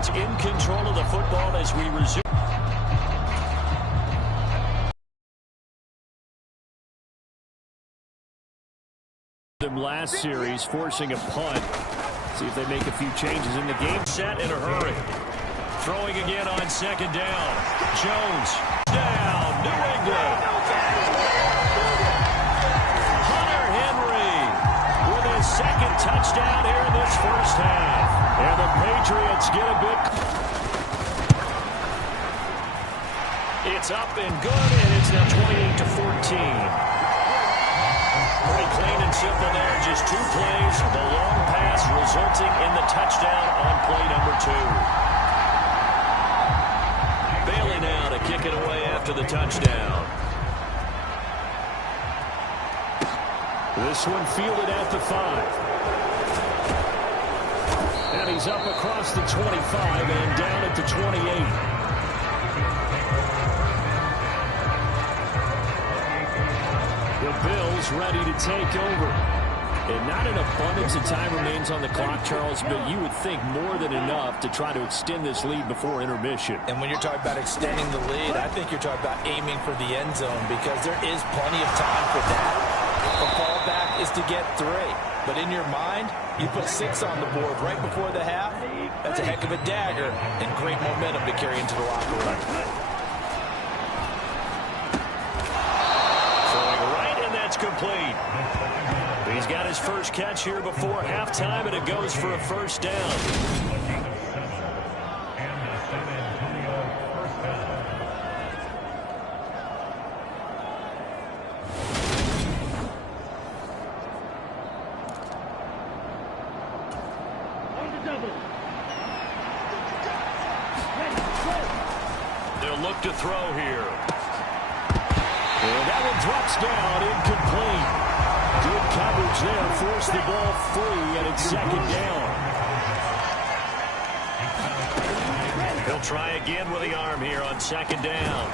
Patriots in control of the football as we resume. Them last series, forcing a punt. See if they make a few changes in the game. Set in a hurry. Throwing again on second down. Jones down. New England. Hunter Henry with his second touchdown here in this first half. And the Patriots get a big. It's up and good, and it's now 28-14. Pretty clean and simple there. Just 2 plays. The long pass resulting in the touchdown on play number 2. Bailey now to kick it away after the touchdown. This one fielded at the 5. And he's up across the 25 and down at the 28. The Bills ready to take over. And not an abundance of time remains on the clock, Charles, but you would think more than enough to try to extend this lead before intermission. And when you're talking about extending the lead, I think you're talking about aiming for the end zone because there is plenty of time for that. The fallback is to get 3. But in your mind, you put 6 on the board right before the half. That's a heck of a dagger and great momentum to carry into the locker room. Complete. He's got his first catch here before halftime, and it goes for a first down. They'll look to throw here. And that one drops down, incomplete. Good coverage there, forced the ball free, and it's second down. He'll try again with the arm here on second down.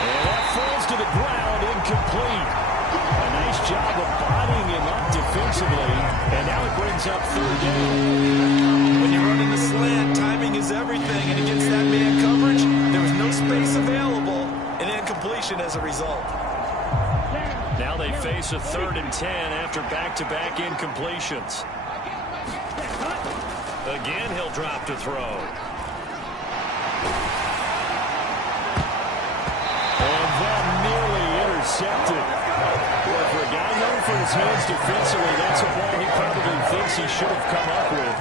And that falls to the ground, incomplete. A nice job of bodying him up defensively, and now it brings up third down. When you're running the slant, timing is everything, and against that man coverage, there was no space available, and incompletion as a result. Now they face a 3rd and 10 after back-to-back incompletions. Again, he'll drop to throw. And that nearly intercepted. Well, for a guy known for his hands defensively, that's a ball he probably thinks he should have come up with.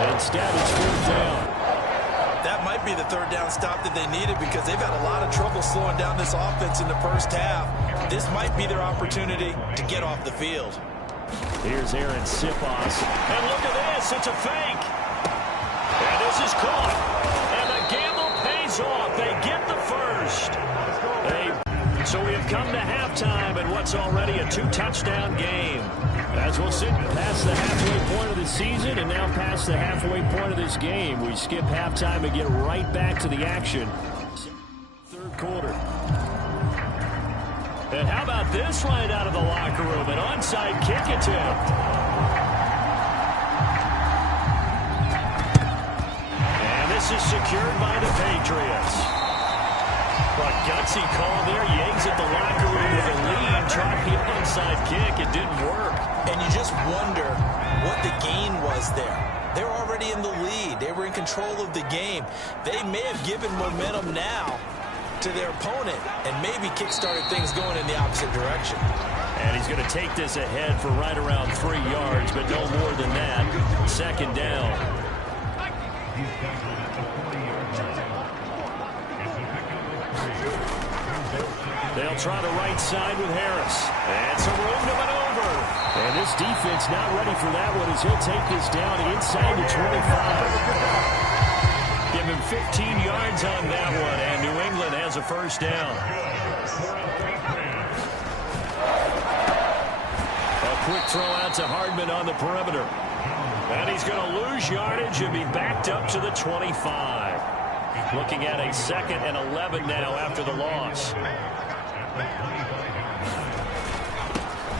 And instead, it's 4th down. That might be the 3rd down stop that they needed because they've had a lot of trouble slowing down this offense in the first half. This might be their opportunity to get off the field. Here's Aaron Sipos. And look at this. It's a fake. And this is caught. And the gamble pays off. They get the first. So we have come to halftime in what's already a 2-touchdown game. As we'll sit past the halfway point of the season and now past the halfway point of this game, we skip halftime and get right back to the action. 3rd quarter. And how about this right out of the locker room? An onside kick attempt. And this is secured by the Patriots. A gutsy call there. You exit the locker room with a lead. Tried the onside kick. It didn't work. And you just wonder what the gain was there. They're already in the lead. They were in control of the game. They may have given momentum now to their opponent and maybe kick-started things going in the opposite direction. And he's going to take this ahead for right around 3 yards, but no more than that. 2nd down. They'll try the right side with Harris. And some room to maneuver. And this defense not ready for that one as he'll take this down inside the 25. Give him 15 yards on that one, and New England has a first down. A quick throw out to Hardman on the perimeter. And he's going to lose yardage and be backed up to the 25. Looking at a 2nd and 11 now after the loss.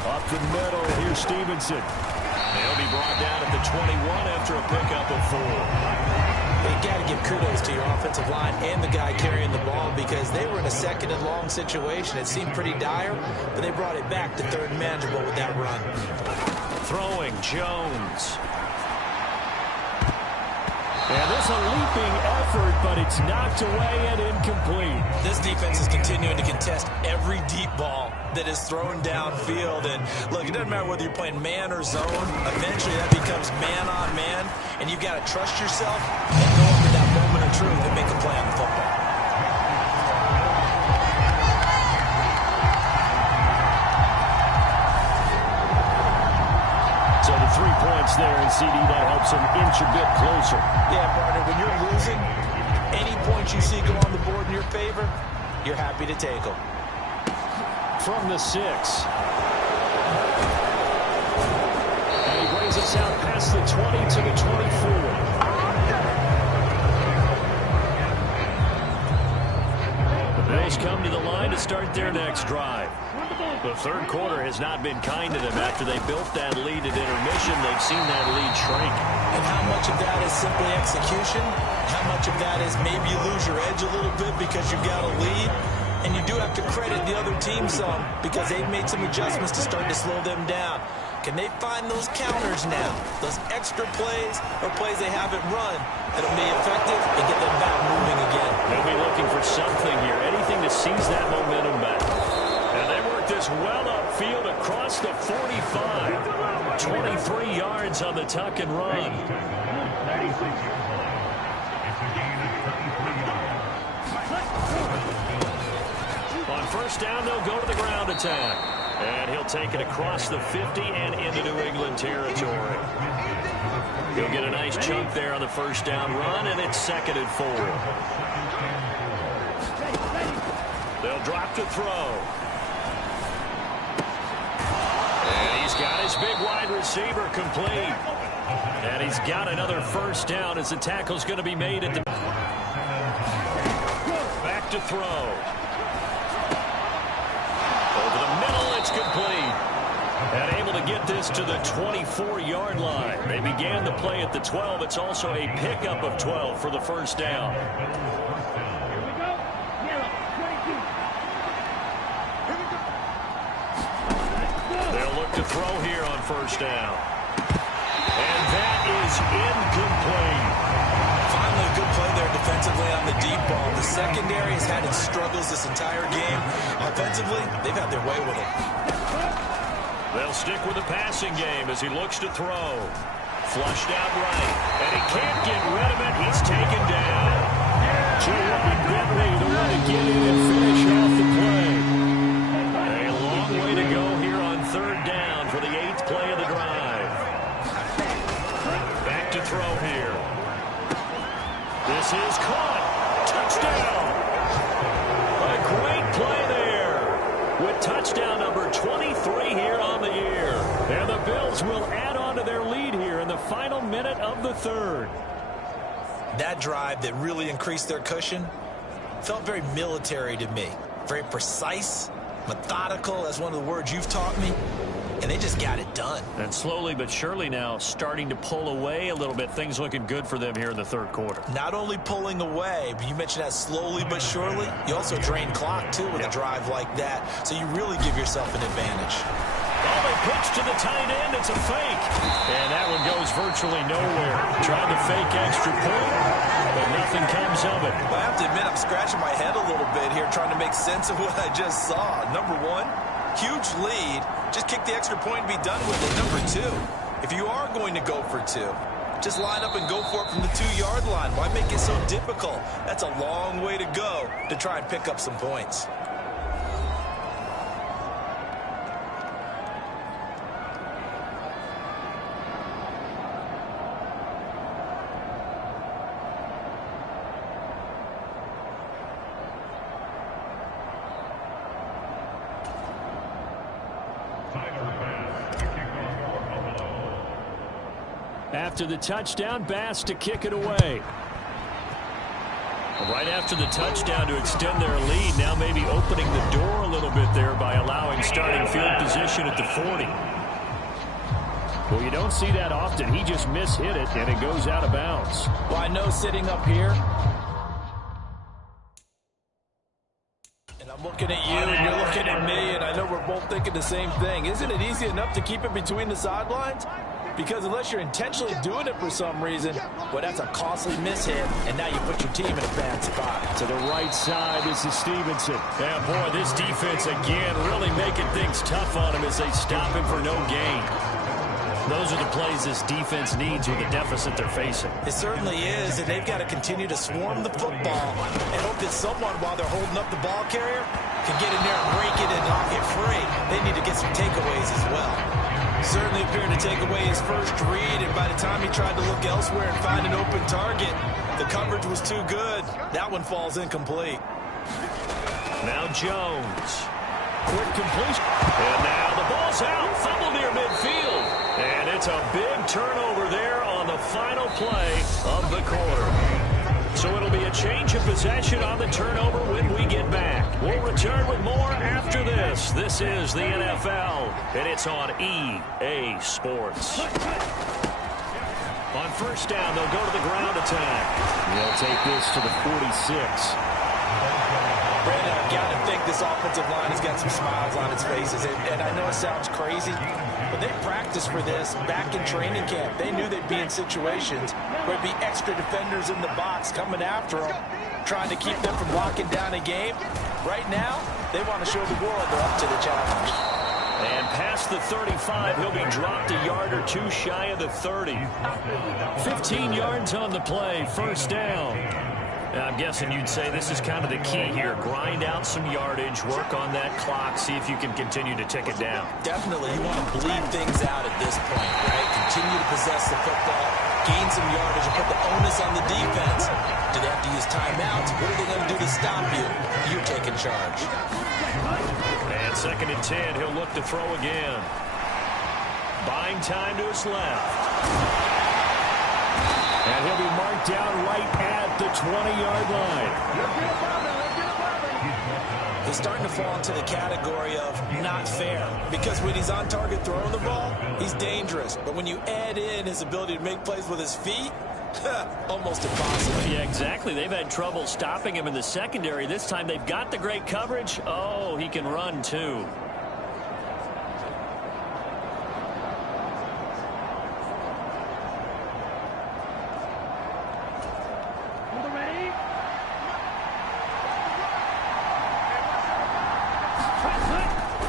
Up the middle, here's Stevenson. He'll be brought down at the 21 after a pickup of 4. You got to give kudos to your offensive line and the guy carrying the ball because they were in a second and long situation. It seemed pretty dire, but they brought it back to third and manageable with that run. Throwing Jones. And there's a leaping effort, but it's knocked away and incomplete. This defense is continuing to contest every deep ball that is thrown downfield. And look, it doesn't matter whether you're playing man or zone. Eventually that becomes man on man, and you've got to trust yourself and go up to that moment of truth and make a play on the football. So the 3 points there, and CD, that helps him inch a bit closer. Yeah, partner, when you're losing, any points you see go on the board in your favor, you're happy to take them. From the 6. And he brings us out past the 20 to the 24. The Bills come to the line to start their next drive. The third quarter has not been kind to them. After they built that lead at intermission, they've seen that lead shrink. And how much of that is simply execution? How much of that is maybe you lose your edge a little bit because you've got a lead? And you do have to credit the other team some because they've made some adjustments to start to slow them down. Can they find those counters now? Those extra plays or plays they haven't run that'll be effective and get them back moving again? They'll be looking for something here, anything to seize that momentum back. And they work this well upfield across the 45. 23 yards on the tuck and run. On first down, they'll go to the ground attack. And he'll take it across the 50 and into New England territory. He'll get a nice chunk there on the first down run, and it's 2nd and 4. They'll drop to throw. And he's got his big wide receiver complete. And he's got another first down as the tackle's going to be made at the back to throw. Over the middle, it's complete. And able to get this to the 24-yard line. They began the play at the 12. It's also a pickup of 12 for the first down. They'll look to throw here on first down. And that is incomplete. Finally, a good play there defensively on the deep ball. The secondary has had its struggles this entire game. Offensively, they've had their way with it. They'll stick with the passing game as he looks to throw. Flushed out right. And he can't get rid of it. He's taken down. Juwan Bentley, the one to get in and finish off the play. A long way to go here on third down for the 8th play of the drive. Back to throw here. This is caught. Touchdown. A great play there. With touchdown number 23 here on the year. And the Bills will add on to their lead here in the final minute of the third. That drive that really increased their cushion felt very military to me. Very precise, methodical, that's one of the words you've taught me. And they just got it done. And slowly but surely now starting to pull away a little bit. Things looking good for them here in the third quarter. Not only pulling away, but you mentioned that slowly but surely. You also drain clock, too, with a drive like that. So you really give yourself an advantage. Oh, they pitch to the tight end. It's a fake. And that one goes virtually nowhere. Trying to fake extra point, but nothing comes of it. I have to admit, I'm scratching my head a little bit here trying to make sense of what I just saw. Number one, huge lead. Just kick the extra point and be done with it. Number two, if you are going to go for two, just line up and go for it from the 2-yard line. Why make it so difficult? That's a long way to go to try and pick up some points. After the touchdown, Bass to kick it away. Right after the touchdown to extend their lead, now maybe opening the door a little bit there by allowing starting field position at the 40. Well, you don't see that often. He just mishit it, and it goes out of bounds. Well, I know sitting up here, and I'm looking at you, and you're looking at me, and I know we're both thinking the same thing. Isn't it easy enough to keep it between the sidelines? Because unless you're intentionally doing it for some reason, well, that's a costly mishit, and now you put your team in a bad spot. To the right side, this is Stevenson. Yeah, boy, this defense again really making things tough on him as they stop him for no gain. Those are the plays this defense needs with the deficit they're facing. It certainly is, and they've got to continue to swarm the football and hope that someone, while they're holding up the ball carrier, can get in there and rake it and not get free. They need to get some takeaways as well. Certainly appeared to take away his first read, and by the time he tried to look elsewhere and find an open target, the coverage was too good. That one falls incomplete. Now Jones. Quick completion. And now the ball's out. Fumble near midfield. And it's a big turnover there on the final play of the quarter. So it'll be a change of possession on the turnover when we get back. We'll return with more after this. This is the NFL, and it's on EA Sports. On first down, they'll go to the ground attack. They'll take this to the 46. Brandon, I've got to think this offensive line has got some smiles on its faces. And I know it sounds crazy, but they practiced for this back in training camp. They knew they'd be in situations where there'd be extra defenders in the box coming after them, trying to keep them from locking down a game. Right now, they want to show the world they're up to the challenge. And past the 35, he'll be dropped a yard or two shy of the 30. 15 yards on the play, first down. I'm guessing you'd say this is kind of the key here. Grind out some yardage, work on that clock, see if you can continue to tick it down. Definitely, you want to bleed things out at this point, right? Continue to possess the football, gain some yardage, and put the onus on the defense. Do they have to use timeouts? What are they going to do to stop you? You're taking charge. And 2nd and 10, he'll look to throw again. Buying time to his left. And he'll be marked down right at the 20-yard line. He's starting to fall into the category of not fair, because when he's on target throwing the ball, he's dangerous. But when you add in his ability to make plays with his feet, almost impossible. Yeah, exactly. They've had trouble stopping him in the secondary. This time they've got the great coverage. Oh, he can run too.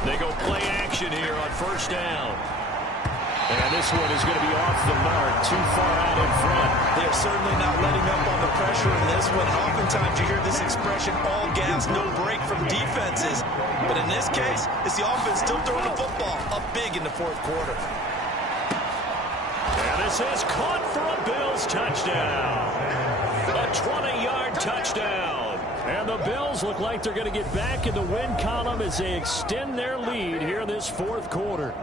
They go play action here on first down. And this one is going to be off the mark, too far out in front. They are certainly not letting up on the pressure in this one. And oftentimes you hear this expression, all gas, no break from defenses. But in this case, it's the offense still throwing the football up big in the fourth quarter. And this is caught for a Bills touchdown. A 20-yard touchdown. And the Bills look like they're going to get back in the win column as they extend their lead here in this fourth quarter.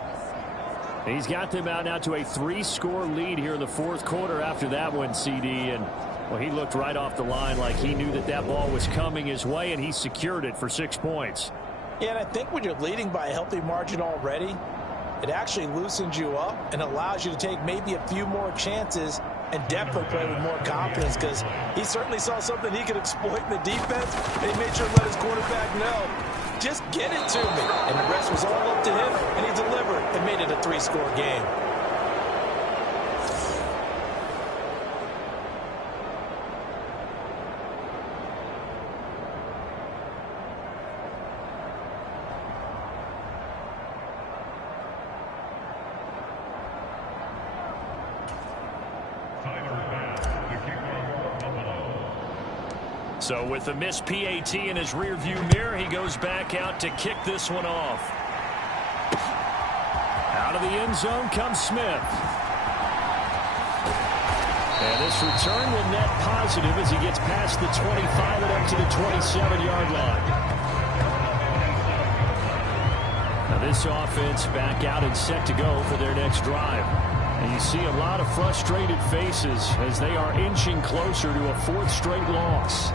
He's got them out now to a 3-score lead here in the fourth quarter after that one, CD. And, well, he looked right off the line like he knew that that ball was coming his way, and he secured it for 6 points. Yeah, and I think when you're leading by a healthy margin already, it actually loosens you up and allows you to take maybe a few more chances and definitely play with more confidence, because he certainly saw something he could exploit in the defense, and he made sure to let his quarterback know, just get it to me. And the rest was all up to him, and he delivered and made it a 3-score game. So with the missed PAT in his rearview mirror, he goes back out to kick this one off. Out of the end zone comes Smith. And this return will net positive as he gets past the 25 and up to the 27-yard line. Now this offense back out and set to go for their next drive. And you see a lot of frustrated faces as they are inching closer to a 4th straight loss.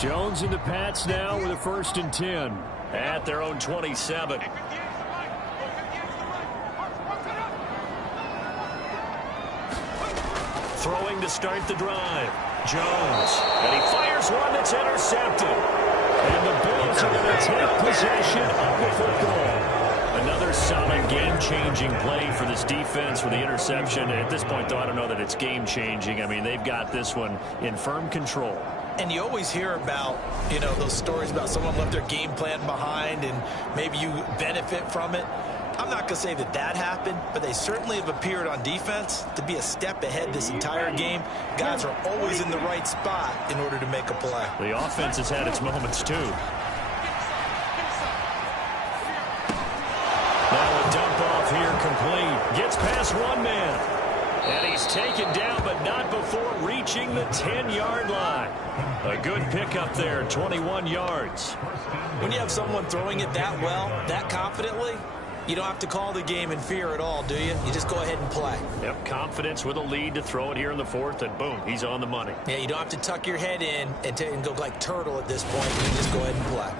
Jones and the Pats now with a 1st and 10 at their own 27. Throwing to start the drive. Jones. And he fires one that's intercepted. And the Bills are going to take possession of the football. Another solid game-changing play for this defense with the interception. At this point, though, I don't know that it's game-changing. I mean, they've got this one in firm control. And you always hear about, those stories about someone left their game plan behind and maybe you benefit from it. I'm not going to say that that happened, but they certainly have appeared on defense to be a step ahead this entire game. Guys are always in the right spot in order to make a play. The offense has had its moments, too. Now a dump off here complete. Gets past one man. And he's taken down, but not before reaching the 10-yard line. A good pickup there, 21 yards. When you have someone throwing it that well, that confidently, you don't have to call the game in fear at all, do you? You just go ahead and play. Yep, confidence with a lead to throw it here in the 4th, and boom, he's on the money. Yeah, you don't have to tuck your head in and go like turtle at this point. You just go ahead and play.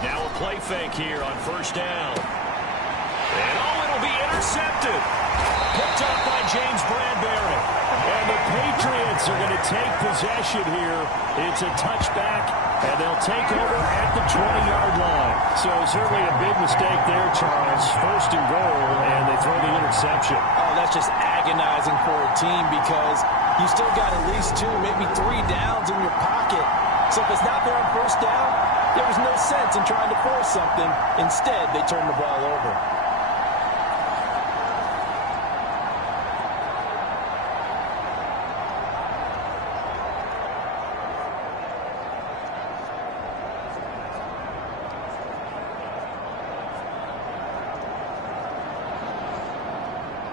Now a play fake here on 1st down. And it'll be intercepted. Picked up by James Bradbury. And the Patriots are going to take possession here. It's a touchback, and they'll take over at the 20-yard line. So certainly a big mistake there, Charles. 1st and goal, and they throw the interception. Oh, that's just agonizing for a team because you still got at least 2, maybe 3 downs in your pocket. So if it's not there on 1st down, there was no sense in trying to force something. Instead, they turned the ball over.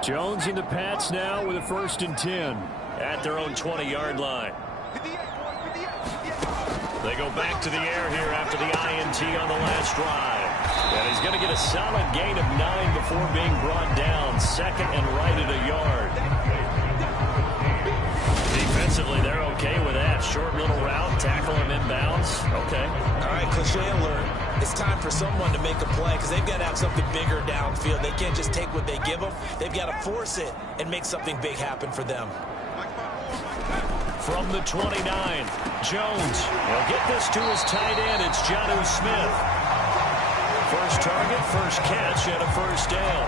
Jones and the Pats now with a 1st and 10 at their own 20-yard line. They go back to the air here after the INT on the last drive. And he's going to get a solid gain of 9 before being brought down. 2nd and right at a yard. Defensively, they're okay with that. Short little route, tackle him inbounds. Okay. All right, cliche alert. It's time for someone to make a play because they've got to have something bigger downfield. They can't just take what they give them. They've got to force it and make something big happen for them. From the 29, Jones will get this to his tight end. It's Jonnu Smith. First target, first catch, and a 1st down.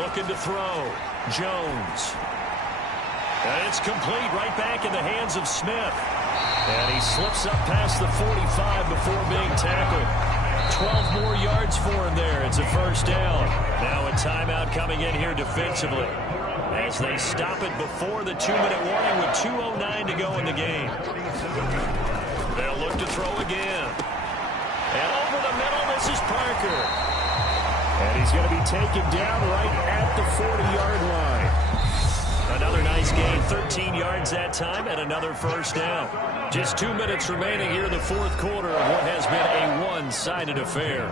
Looking to throw. Jones. And it's complete right back in the hands of Smith. And he slips up past the 45 before being tackled. 12 more yards for him there. It's a 1st down. Now a timeout coming in here defensively as they stop it before the 2-minute warning with 2:09 to go in the game. They'll look to throw again. And over the middle, this is Parker. And he's going to be taken down right at the 40-yard line. Another nice gain, 13 yards that time, and another 1st down. Just 2 minutes remaining here in the 4th quarter of what has been a one-sided affair.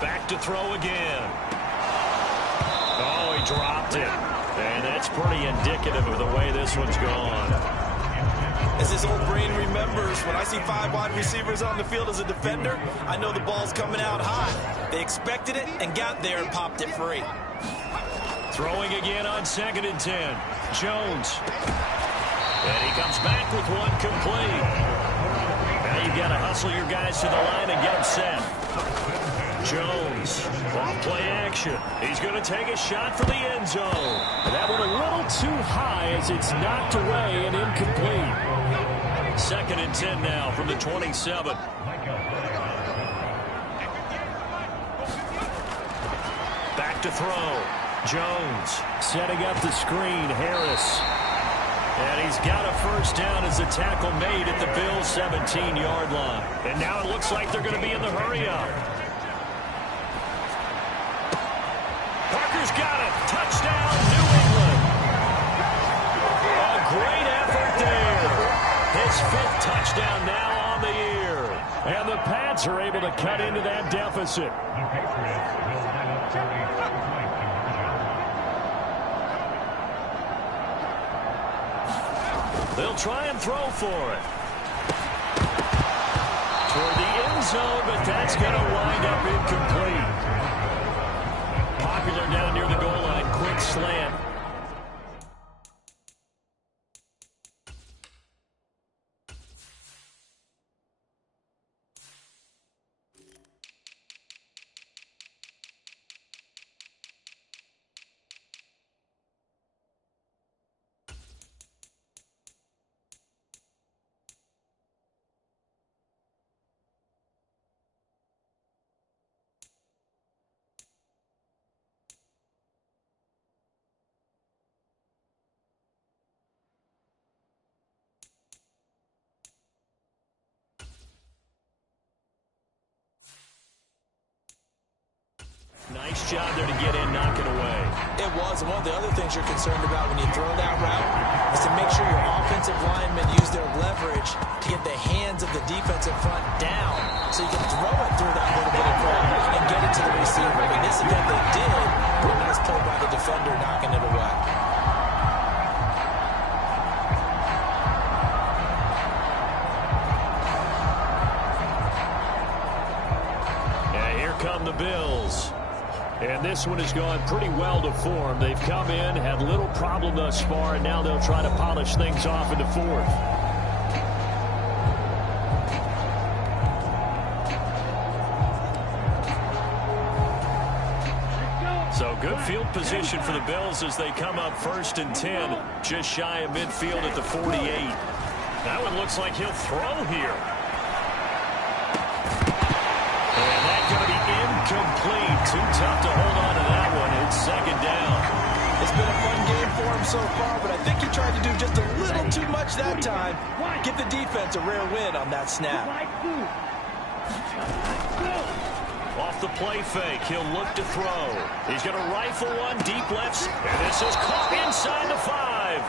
Back to throw again. Oh, he dropped it. And that's pretty indicative of the way this one's gone. As his old brain remembers, when I see 5 wide receivers on the field as a defender, I know the ball's coming out hot. They expected it and got there and popped it free. Throwing again on 2nd and 10. Jones. And he comes back with one complete. Now you've got to hustle your guys to the line and get them set. Jones, off play action. He's going to take a shot for the end zone. That one a little too high as it's knocked away and incomplete. 2nd and 10 now from the 27. Back to throw. Jones setting up the screen. Harris. And he's got a first down as the tackle made at the Bills' 17-yard line. And now it looks like they're going to be in the hurry-up. Parker's got it. Touchdown, New England. A great effort there. His 5th touchdown now on the year. And the Pats are able to cut into that deficit. They'll try and throw for it. Toward the end zone, but that's going to wind up incomplete. Popular down near the goal line. Quick slant. Nice job there to get in, knock it away. It was. And one of the other things you're concerned about when you throw that route is to make sure your offensive linemen use their leverage to get the hands of the defensive front down so you can throw it through that little bit of ground and get it to the receiver. In this event, they did, but a nice play by the defender knocking it away. Yeah, here come the Bills. And this one has gone pretty well to form. They've come in, had little problem thus far, and now they'll try to polish things off in the 4th. So good field position for the Bills as they come up 1st and 10, just shy of midfield at the 48. That one looks like he'll throw here. Complete. Too tough to hold on to that one. It's 2nd down. It's been a fun game for him so far, but I think he tried to do just a little too much that time. Give the defense a rare win on that snap. Off the play fake, he'll look to throw. He's going to rifle one deep left, and this is caught inside the 5.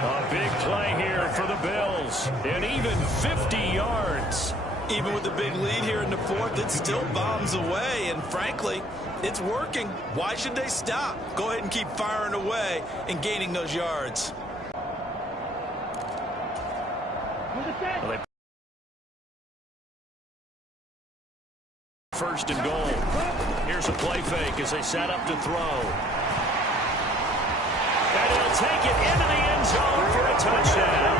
A big play here for the Bills, and even 50 yards. Even with the big lead here in the 4th, it still bombs away, and frankly, it's working. Why should they stop? Go ahead and keep firing away and gaining those yards. Well, 1st and goal. Here's a play fake as they set up to throw. And he'll take it into the end zone for a touchdown.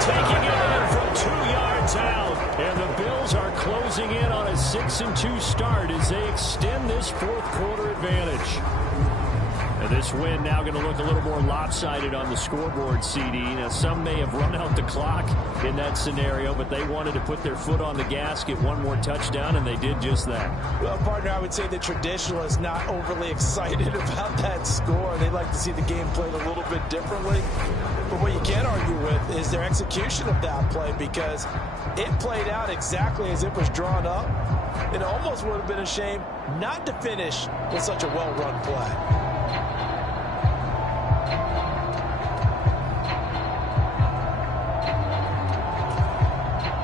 Taking it in from 2 yards out. And the Bills are closing in on a 6-2 start as they extend this 4th quarter advantage. And this win now going to look a little more lopsided on the scoreboard, CD. Now, some may have run out the clock in that scenario, but they wanted to put their foot on the gas, get one more touchdown, and they did just that. Well, partner, I would say the traditionalists not overly excited about that score. They'd like to see the game played a little bit differently. But what you can't argue with is their execution of that play, because it played out exactly as it was drawn up. It almost would have been a shame not to finish with such a well-run play.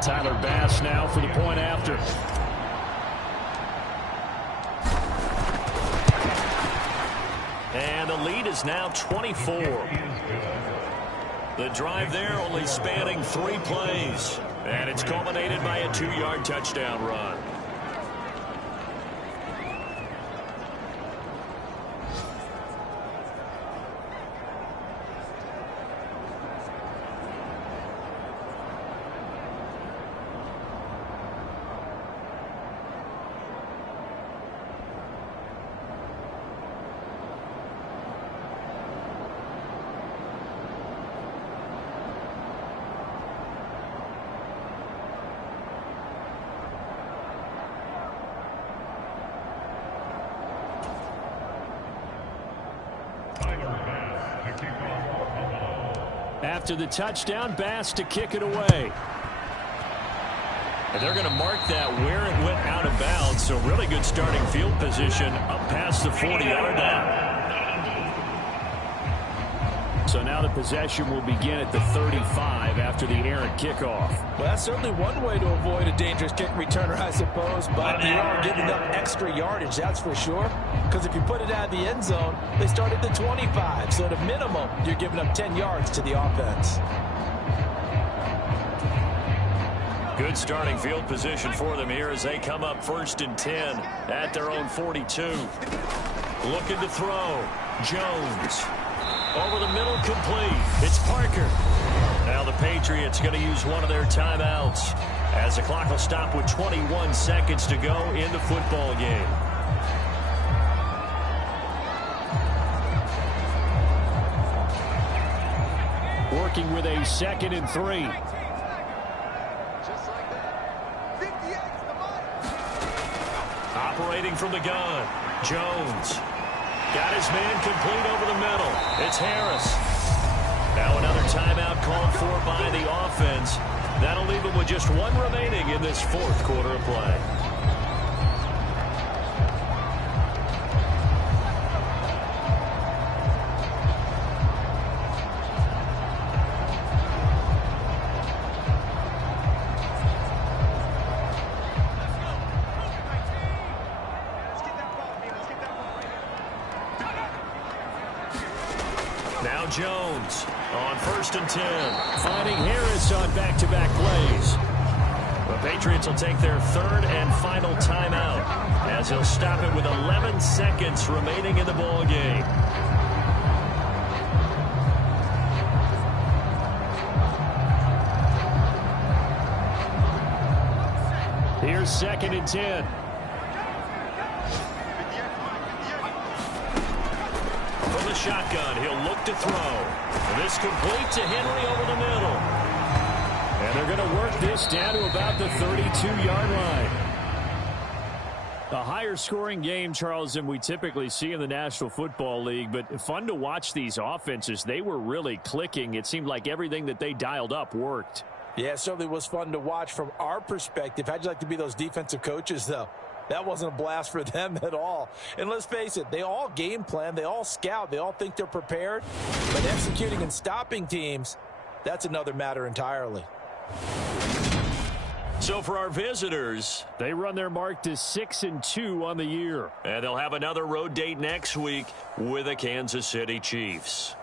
Tyler Bass now for the point after. And the lead is now 24. The drive there only spanning 3 plays. And it's culminated by a 2-yard touchdown run. After the touchdown, Bass to kick it away. And they're going to mark that where it went out of bounds. So really good starting field position up past the 40-yard line. So now the possession will begin at the 35 after the errant kickoff. Well, that's certainly one way to avoid a dangerous kick returner, I suppose. But you are giving up extra yardage, that's for sure. Because if you put it out of the end zone, they start at the 25. So at a minimum, you're giving up 10 yards to the offense. Good starting field position for them here as they come up 1st and 10 at their own 42. Looking to throw. Jones. Over the middle, complete. It's Parker. Now the Patriots going to use one of their timeouts as the clock will stop with 21 seconds to go in the football game. Working with a 2nd and 3. Operating from the gun. Jones. Got his man complete over the middle. It's Harris. Now another timeout called for by the offense. That'll leave them with just one remaining in this 4th quarter of play. Now Jones on 1st and 10. Finding Harris on back-to-back plays. The Patriots will take their 3rd and final timeout as they'll stop it with 11 seconds remaining in the ball game. Here's 2nd and 10. From the shotgun, he'll look to throw. This complete to Henry over the middle. And they're going to work this down to about the 32-yard line. A higher scoring game, Charles, than we typically see in the National Football League, but fun to watch these offenses. They were really clicking. It seemed like everything that they dialed up worked. Yeah, it certainly was fun to watch from our perspective. How'd you like to be those defensive coaches, though? That wasn't a blast for them at all. And let's face it, they all game plan, they all scout, they all think they're prepared. But executing and stopping teams, that's another matter entirely. So for our visitors, they run their mark to 6-2 on the year. And they'll have another road date next week with the Kansas City Chiefs.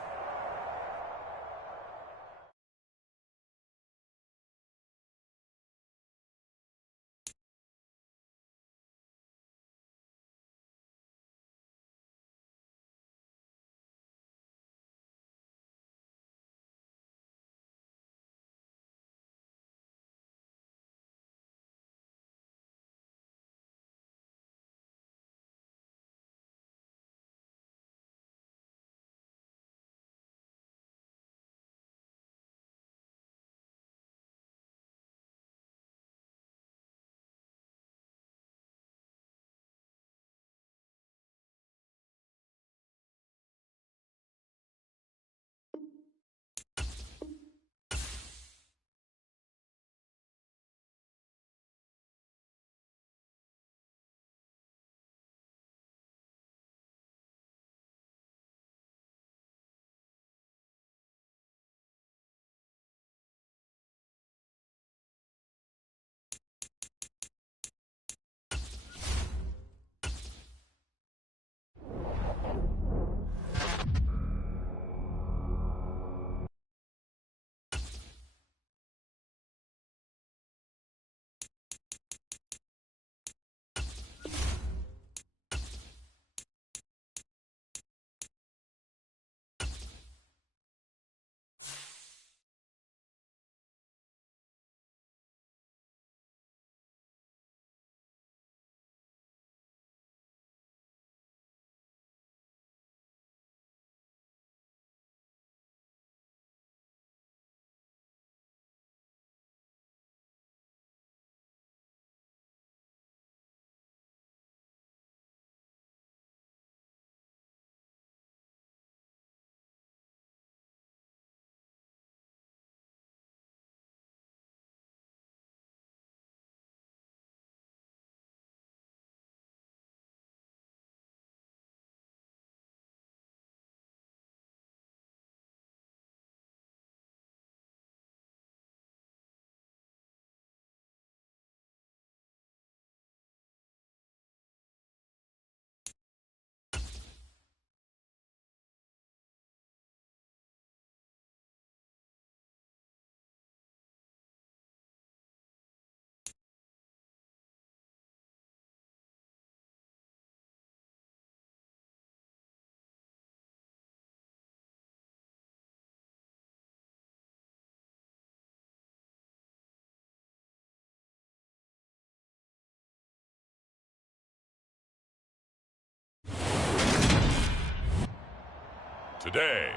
Today,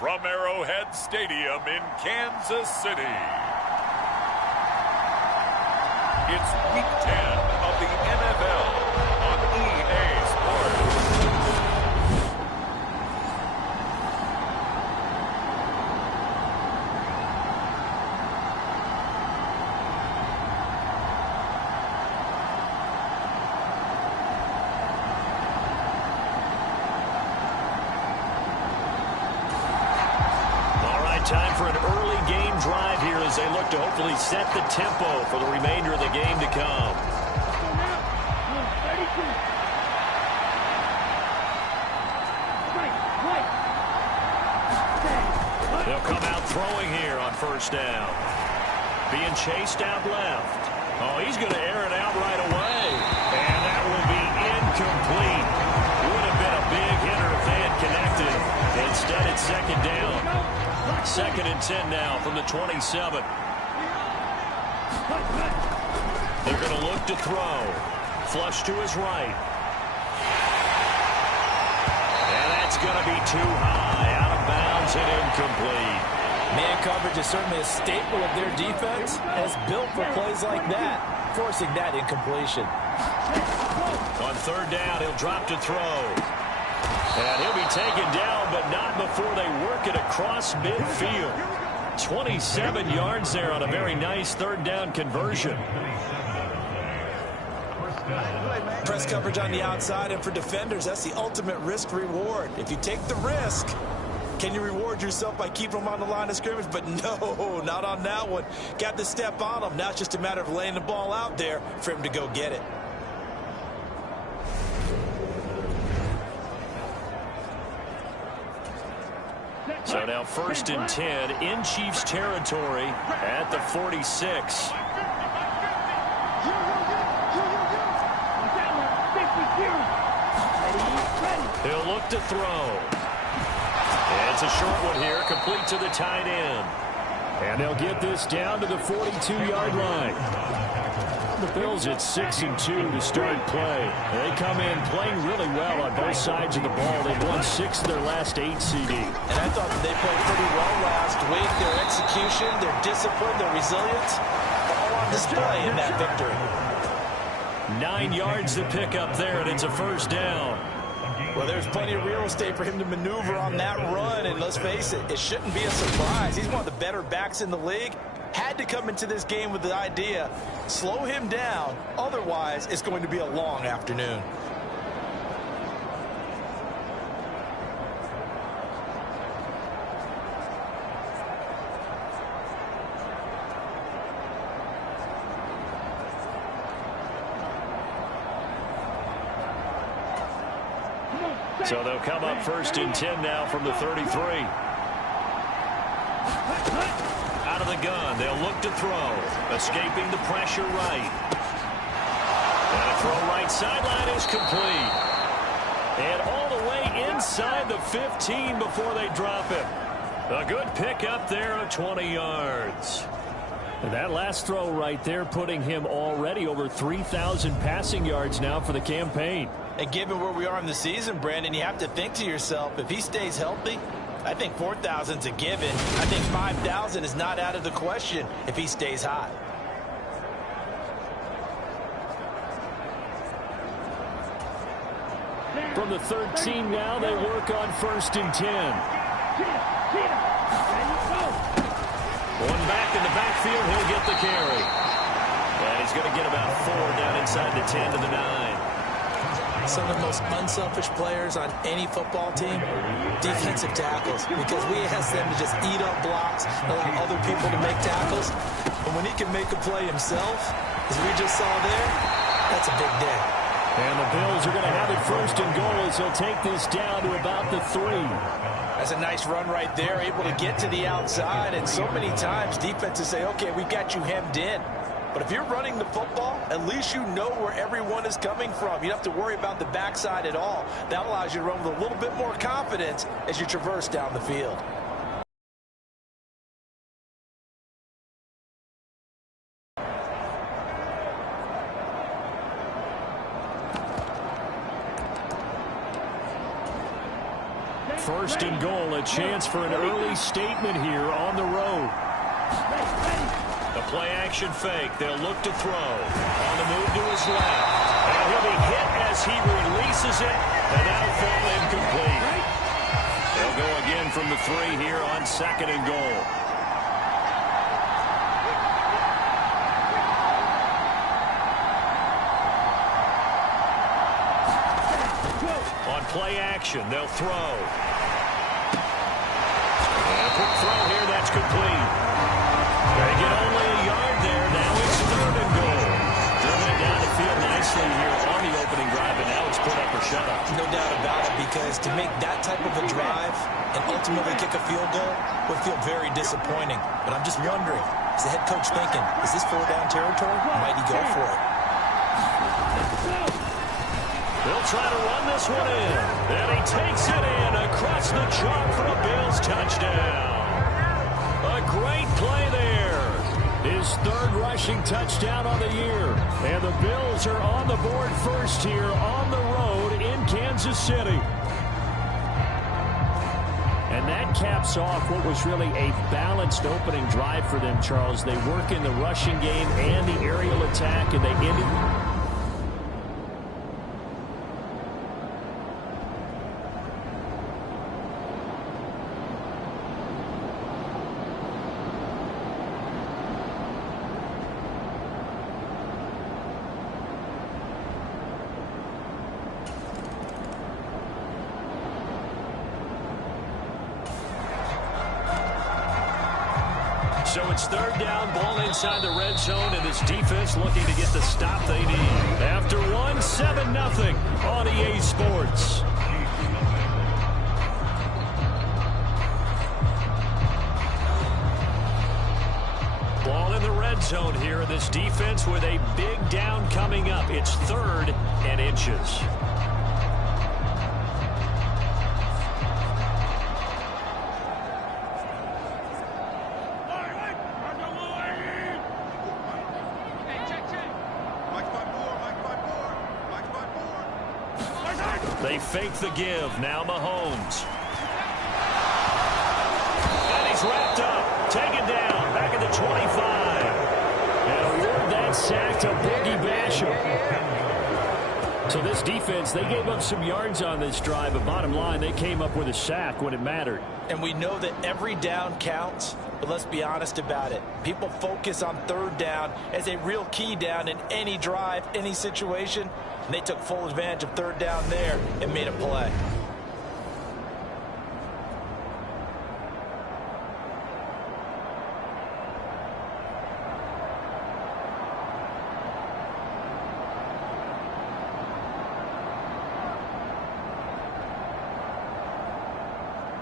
from Arrowhead Stadium in Kansas City, it's Week 10 of the NFL on EA Sports. Time for an early game drive here as they look to hopefully set the tempo for the remainder of the game to come. They'll come out throwing here on first down. Being chased out left. Oh, he's going to air it out right away. And that will be incomplete. Would have been a big hitter if they had connected. Instead, it's second down. Second and 10 now from the 27. They're going to look to throw. Flush to his right. And that's going to be too high. Out of bounds and incomplete. Man coverage is certainly a staple of their defense, and it's built for plays like that, forcing that incompletion. On third down, he'll drop to throw. And he'll be taken down, but not before they work it across midfield. 27 yards there on a very nice third down conversion. Press coverage on the outside, and for defenders, that's the ultimate risk reward. If you take the risk, can you reward yourself by keeping them on the line of scrimmage? But no, not on that one. Got to step on them. Now it's just a matter of laying the ball out there for him to go get it. So now first and 10 in Chiefs territory at the 46. He'll look to throw. It's a short one here, complete to the tight end. And they'll get this down to the 42-yard line. The Bills at 6-2 to start play. They come in playing really well on both sides of the ball. They've won 6 of their last 8 CD. And I thought they played pretty well last week. Their execution, their discipline, their resilience, all on display in that victory. 9 yards to pick up there, and it's a first down. Well, there's plenty of real estate for him to maneuver on that run, and let's face it, it shouldn't be a surprise. He's one of the better backs in the league. Had to come into this game with the idea, slow him down, otherwise it's going to be a long afternoon. So they'll come up first and 10 now from the 33. Out of the gun, they'll look to throw. Escaping the pressure right. And a throw right sideline is complete. And all the way inside the 15 before they drop him. A good pickup there of 20 yards. And that last throw right there putting him already over 3,000 passing yards now for the campaign. And given where we are in the season, Brandon, you have to think to yourself, if he stays healthy, I think 4,000's a given. I think 5,000 is not out of the question if he stays hot. From the 13 now, they work on first and 10. One back in the backfield, he'll get the carry. And he's going to get about 4 down inside the 10 to the 9. Some of the most unselfish players on any football team, defensive tackles, because we ask them to just eat up blocks, allow other people to make tackles. But when he can make a play himself, as we just saw there, that's a big day. And the Bills are going to have it first and goal as he'll take this down to about the 3. That's a nice run right there, able to get to the outside. And so many times defenses say, okay, we got you hemmed in. But if you're running the football, at least you know where everyone is coming from. You don't have to worry about the backside at all. That allows you to run with a little bit more confidence as you traverse down the field. first and goal, a chance for an early statement here on the road. The play-action fake. They'll look to throw. On the move to his left. And he'll be hit as he releases it, and that'll fall incomplete. They'll go again from the 3 here on second and goal. On play action, they'll throw. And a quick throw here, that's complete. They get only a yard there. Now it's third and goal. Driven it down the field nicely here on the opening drive, and now it's put up or shut up. No doubt about it, because to make that type of a drive and ultimately kick a field goal would feel very disappointing. But I'm just wondering, is the head coach thinking, is this 4-down territory? Might he go for it? They'll try to run this one in. And he takes it in across the chalk for a Bills touchdown. A great play there. His third rushing touchdown on the year. And the Bills are on the board first here on the road in Kansas City. And that caps off what was really a balanced opening drive for them, Charles. They work in the rushing game and the aerial attack, and they ended. So it's third down, ball inside the red zone, and this defense looking to get the stop they need. After 7-0 on EA Sports. Ball in the red zone here, and this defense with a big down coming up. It's 3rd and inches. They fake the give. Now Mahomes. And he's wrapped up. Taken down. Back at the 25. And award that sack to Boogie Basham. So this defense, they gave up some yards on this drive, but bottom line, they came up with a sack when it mattered. And we know that every down counts, but let's be honest about it. People focus on third down as a real key down in any drive, any situation. And they took full advantage of third down there and made a play.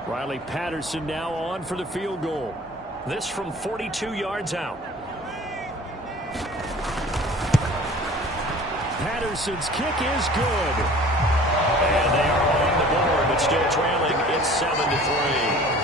Riley Patterson now on for the field goal. This from 42 yards out. Patterson's kick is good. And they are on the board, but still trailing. It's 7-3.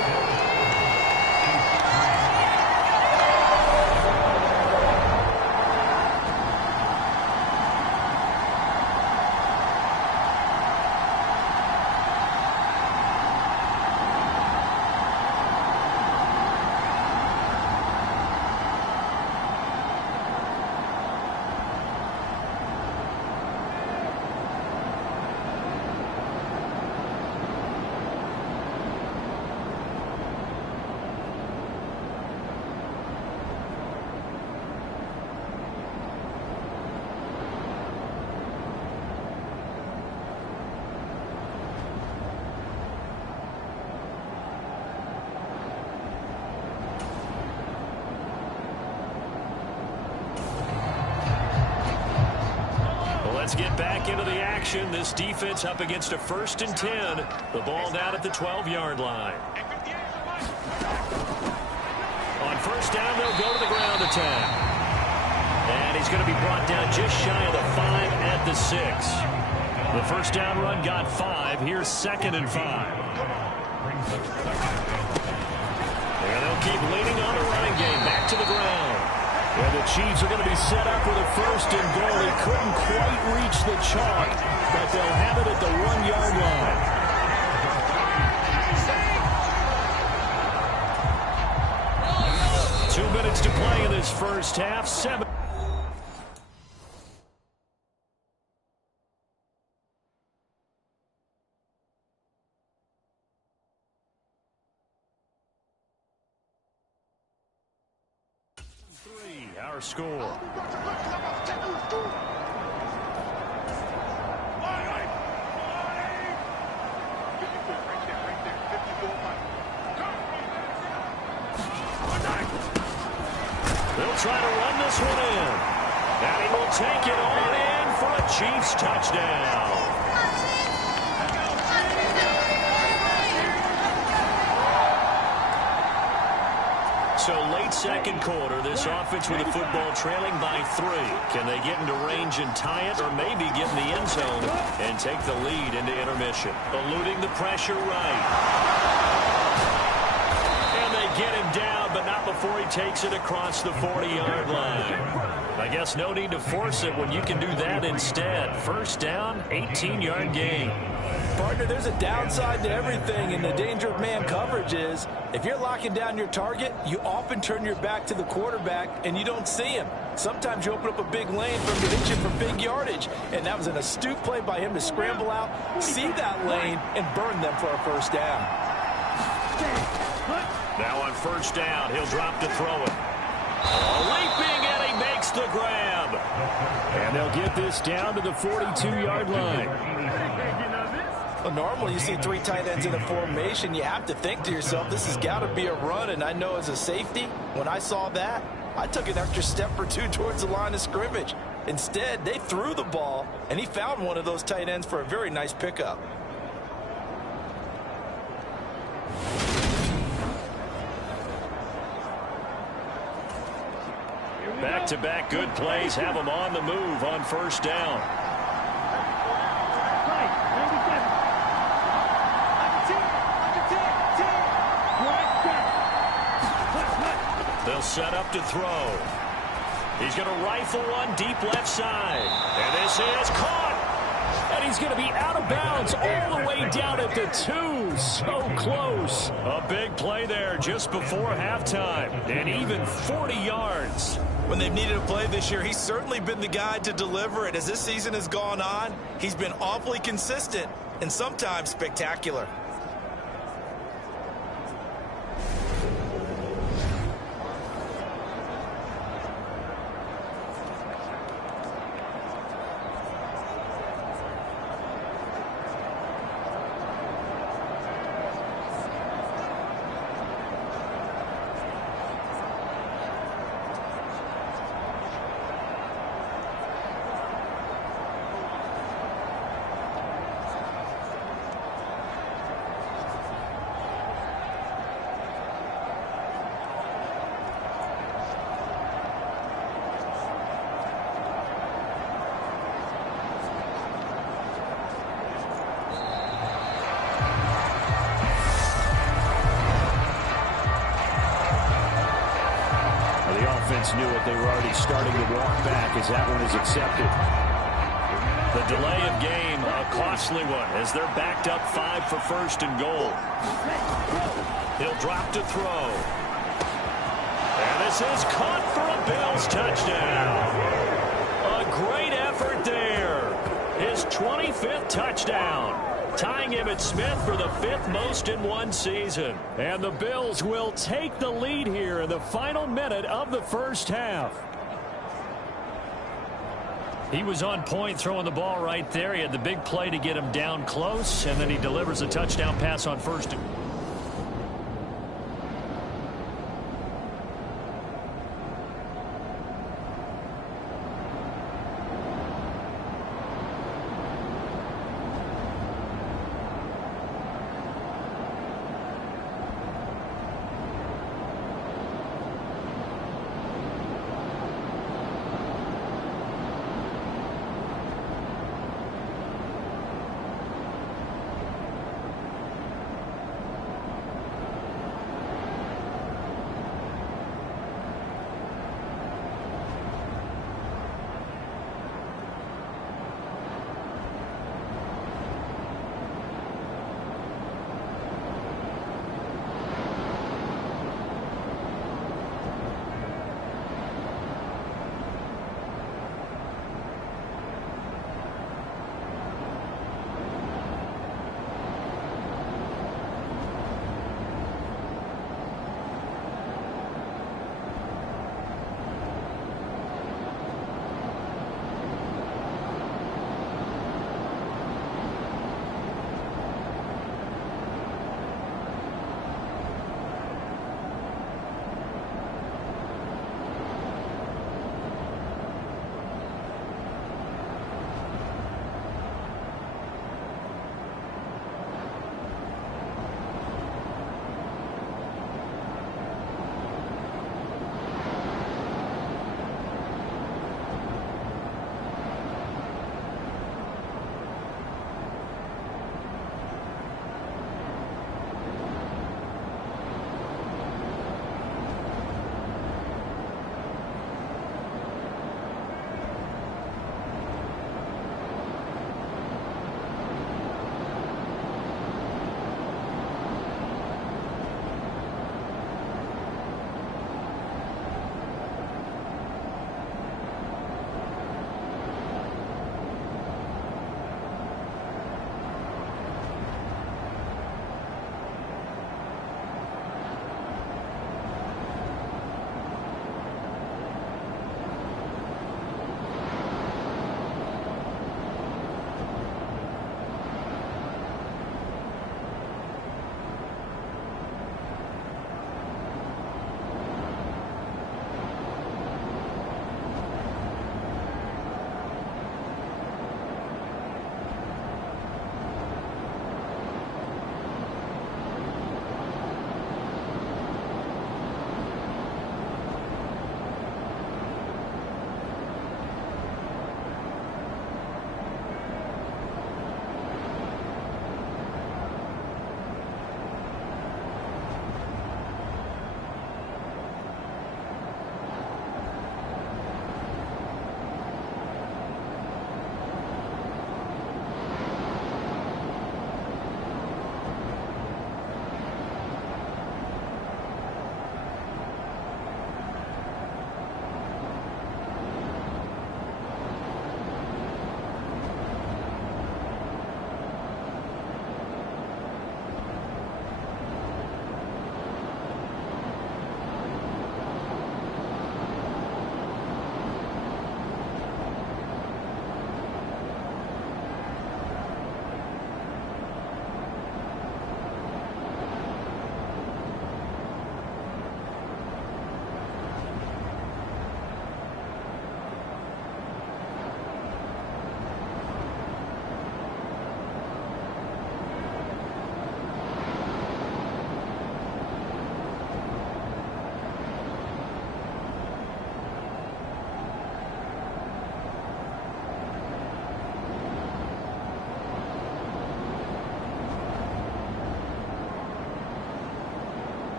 Let's get back into the action. This defense up against a 1st and 10. The ball down at the 12-yard line. On 1st down, they'll go to the ground attack. And he's going to be brought down just shy of the 5 at the 6. The 1st down run got 5. Here's 2nd and 5. And they'll keep leaning on the running game. Back to the ground. And the Chiefs are going to be set up with a 1st and goal. He couldn't quite reach the chalk, but they'll have it at the 1-yard line. minutes to play in this first half. 7. Our score. They'll try to run this one in. And he will take it on in for a Chiefs touchdown. So late second quarter, this offense with the football trailing by 3. Can they get into range and tie it, or maybe get in the end zone and take the lead into intermission? Eluding the pressure right. And they get him down, but not before he takes it across the 40-yard line. I guess no need to force it when you can do that instead. First down, 18-yard gain. Partner, there's a downside to everything, and the danger of man coverage is if you're locking down your target, you often turn your back to the quarterback and you don't see him. Sometimes you open up a big lane for him to hit you for big yardage, and that was an astute play by him to scramble out, see that lane, and burn them for a first down. Now on first down, he'll drop to throw it. Leaping, and he makes the grab. And they'll get this down to the 42-yard line. Well, normally you see 3 tight ends in a formation. You have to think to yourself, this has got to be a run. And I know as a safety, when I saw that, I took an extra step or 2 towards the line of scrimmage. Instead, they threw the ball, and he found one of those tight ends for a very nice pickup. Back-to-back good plays have them on the move on first down. They'll set up to throw. He's going to rifle one deep left side. And this is caught. And he's going to be out of bounds all the way down at the 2. So close. A big play there just before halftime. And even 40 yards. When they've needed a play this year, he's certainly been the guy to deliver it. As this season has gone on, he's been awfully consistent and sometimes spectacular. Knew it. They were already starting to walk back as that one is accepted. The delay of game, a costly one, as they're backed up 5 for first and goal. He'll drop to throw. And this is caught for a Bills touchdown. A great effort there. His 25th touchdown. Tying Emmitt Smith for the 5th most in one season. And the Bills will take the lead here in the final minute of the first half. He was on point throwing the ball right there. He had the big play to get him down close, and then he delivers a touchdown pass on first.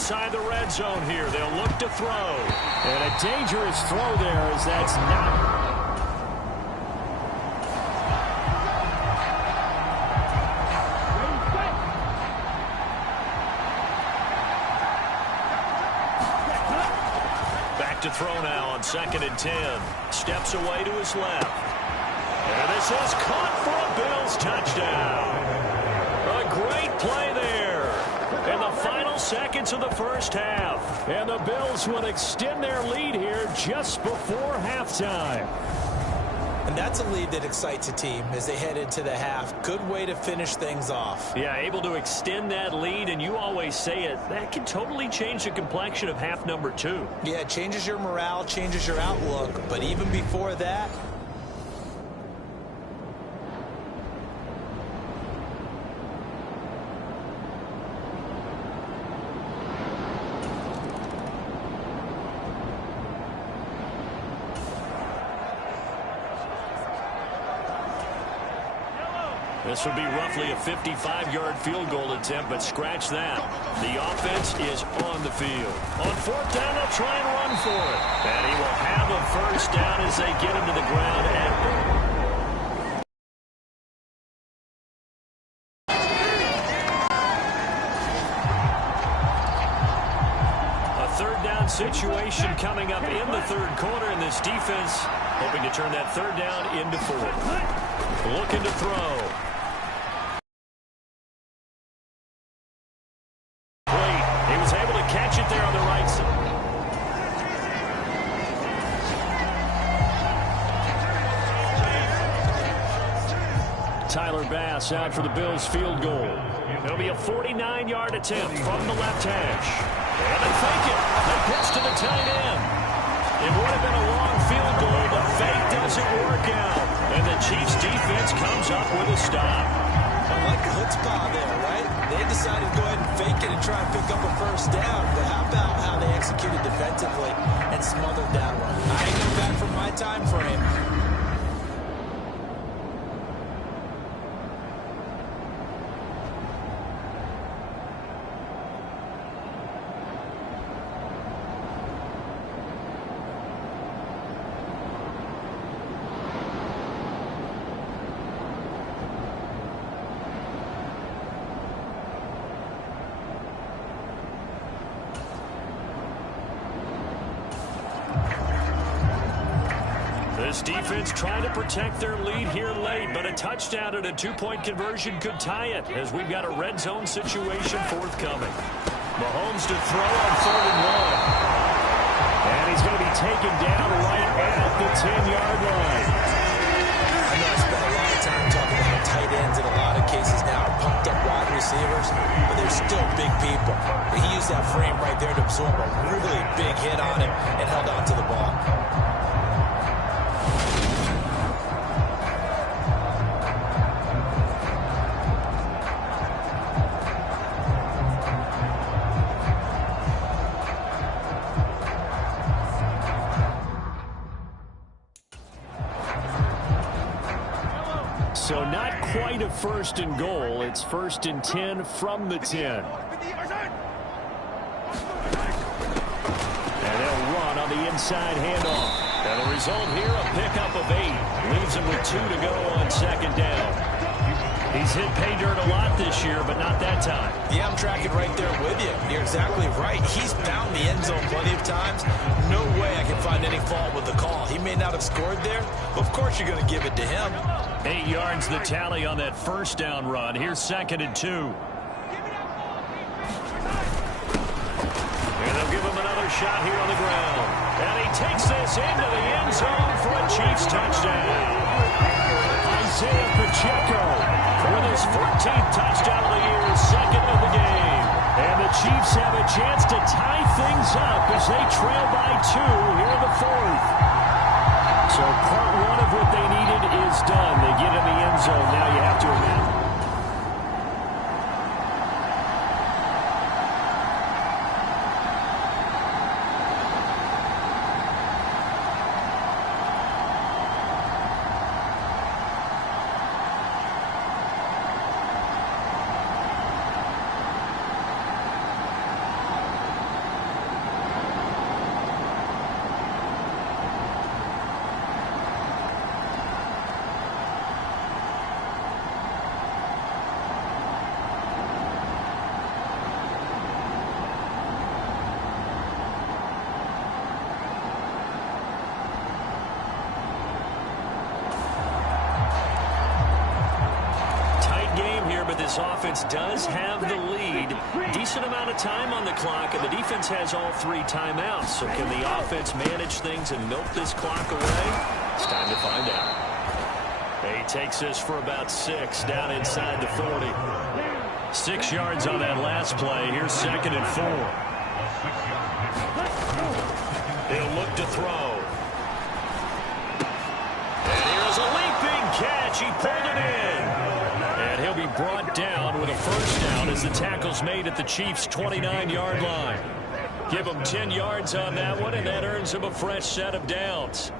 inside the red zone here. They'll look to throw. And a dangerous throw there as that's not... Back to throw now on 2nd and 10. Steps away to his left. And this is caught for a Bills touchdown. A great play there in the final seconds of the first half. And the Bills will extend their lead here just before halftime. And that's a lead that excites a team as they head into the half. Good way to finish things off. Yeah, able to extend that lead, and you always say it, that can totally change the complexion of half number 2. Yeah, it changes your morale, changes your outlook. But even before that, this would be roughly a 55-yard field goal attempt, but scratch that. The offense is on the field. On 4th down, they'll try and run for it. And he will have a first down as they get him to the ground. A 3rd down situation coming up in the 3rd quarter, and this defense hoping to turn that 3rd down into 4th. Looking to throw. Catch it there on the right side. Tyler Bass out for the Bills field goal. It'll be a 49-yard attempt from the left hash. And they fake it. They pitch to the tight end. It would have been a long field goal, but fake doesn't work out. And the Chiefs defense comes up with a stop. I like the chutzpah there, right? They decided to go ahead and fake it and try and pick up a first down. But how about how they executed defensively and smothered that one? I ain't going back from my time frame. This defense trying to protect their lead here late, but a touchdown and a 2-point conversion could tie it as we've got a red zone situation forthcoming. Mahomes to throw on 3rd and 1. And he's going to be taken down right at the 10-yard line. I know I spent a lot of time talking about how tight ends in a lot of cases now are pumped up wide receivers, but they're still big people. He used that frame right there to absorb a really big hit on him and held on to the ball. So not quite a 1st and goal. It's 1st and 10 from the 10. And they'll run on the inside handoff. And the result here, a pickup of 8. Leaves him with 2 to go on 2nd down. He's hit pay dirt a lot this year, but not that time. Yeah, I'm tracking right there with you. You're exactly right. He's found the end zone plenty of times. No way I can find any fault with the call. He may not have scored there, but of course you're going to give it to him. 8 yards the tally on that first down run. Here's 2nd and 2. And they'll give him another shot here on the ground. And he takes this into the end zone for a Chiefs touchdown. Isaiah Pacheco with his 14th touchdown of the year, 2nd of the game. And the Chiefs have a chance to tie things up as they trail by 2 here in the 4th. So part 1 of what they needed is done. They get in the end zone. Now you have to imagine. this offense does have the lead. Decent amount of time on the clock, and the defense has all 3 timeouts. So can the offense manage things and milk this clock away? It's time to find out. He takes this for about 6 down inside the 40. 6 yards on that last play. Here's 2nd and 4. He'll look to throw. And here's a leaping catch. He pulled it in. And he'll be brought down with a first down as the tackle's made at the Chiefs' 29-yard line. Give him 10 yards on that one, and that earns him a fresh set of downs.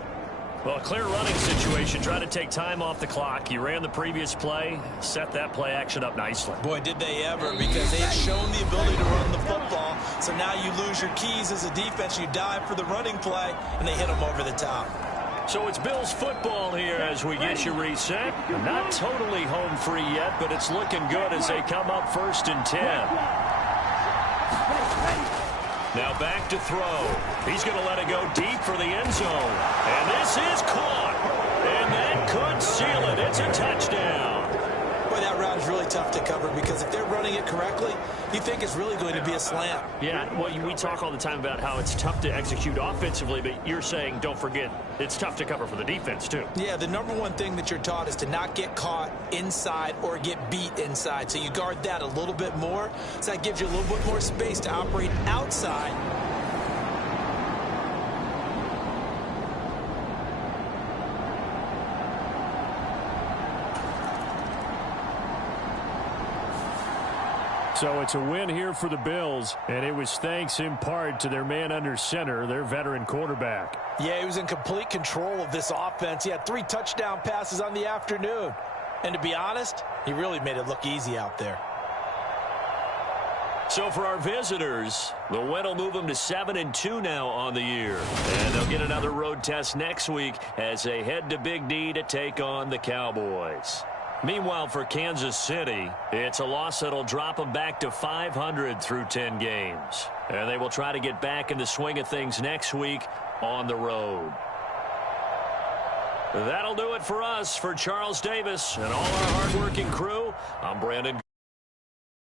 Well, a clear running situation. Try to take time off the clock. You ran the previous play, set that play action up nicely. Boy, did they ever, because they had shown the ability to run the football. So now you lose your keys as a defense. You dive for the running play, and they hit them over the top. So it's Bills football here as we get you reset. Not totally home free yet, but it's looking good as they come up 1st and 10. Now back to throw. He's going to let it go deep for the end zone. And this is caught. And that could seal it. It's a touchdown. Boy, that route is really tough to cover because if they're running it correctly, you think it's really going to be a slant. Yeah, well, we talk all the time about how it's tough to execute offensively, but you're saying, don't forget, it's tough to cover for the defense, too. Yeah, the number one thing that you're taught is to not get caught inside or get beat inside. So you guard that a little bit more. So that gives you a little bit more space to operate outside. So it's a win here for the Bills, and it was thanks in part to their man under center, their veteran quarterback. Yeah, he was in complete control of this offense. He had 3 touchdown passes on the afternoon. And to be honest, he really made it look easy out there. So for our visitors, the win will move them to 7-2 now on the year. And they'll get another road test next week as they head to Big D to take on the Cowboys. Meanwhile, for Kansas City, it's a loss that'll drop them back to 500 through 10 games. And they will try to get back in the swing of things next week on the road. That'll do it for us. For Charles Davis and all our hardworking crew, I'm Brandon.